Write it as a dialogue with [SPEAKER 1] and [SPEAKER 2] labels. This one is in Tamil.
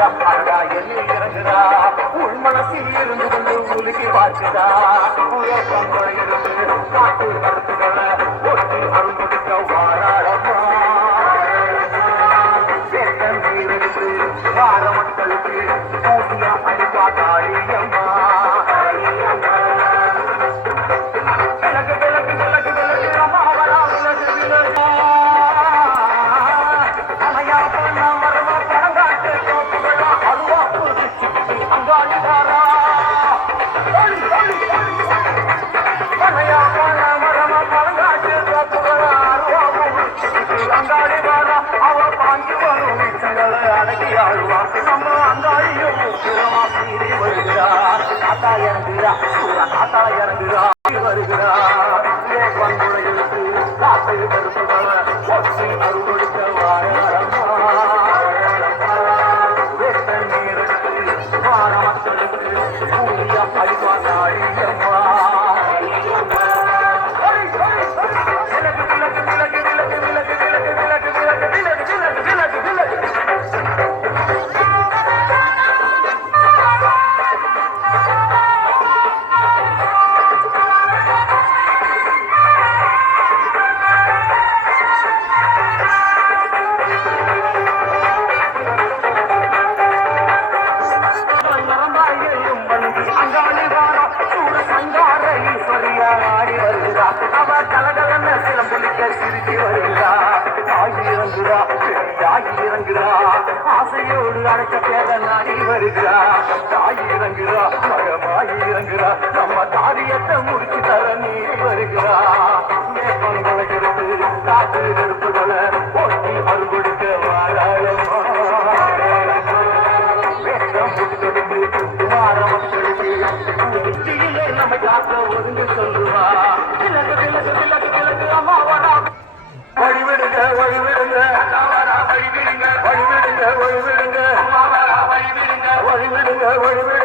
[SPEAKER 1] அழகா எண்ணி இறங்குறா உள் மனசில் இருந்து கொண்டு உலுக்கி பார்க்குதா இருந்து காட்டு கருத்துக்களை ஒட்டி அருள் கொடுக்க வாழாடமா வார மக்களுக்கு கூட்டிய அஞ்சு வரும் எச்சங்களை அடக்கி ஆழ்வாசி நம்ம அங்காளியும் வருகிறார் காத்தா இறங்குகிறா காத்தா இறங்குகிறா வருகிறார் அவ கலகலன்னு சில புள்ளிக்க சிரிச்சு வருகிறா தாய் இறங்குறா தாய் இறங்குறா ஆசையோடு அழைச்ச பேர நாடி வருகிறா தாய் இறங்குறா மகமாய் இறங்குறா நம்ம காரியத்தை முடிச்சு தர நீ வருகிறா ஒழிவிடுங்க ஒழிவிடுங்க ஒழிவிடுங்க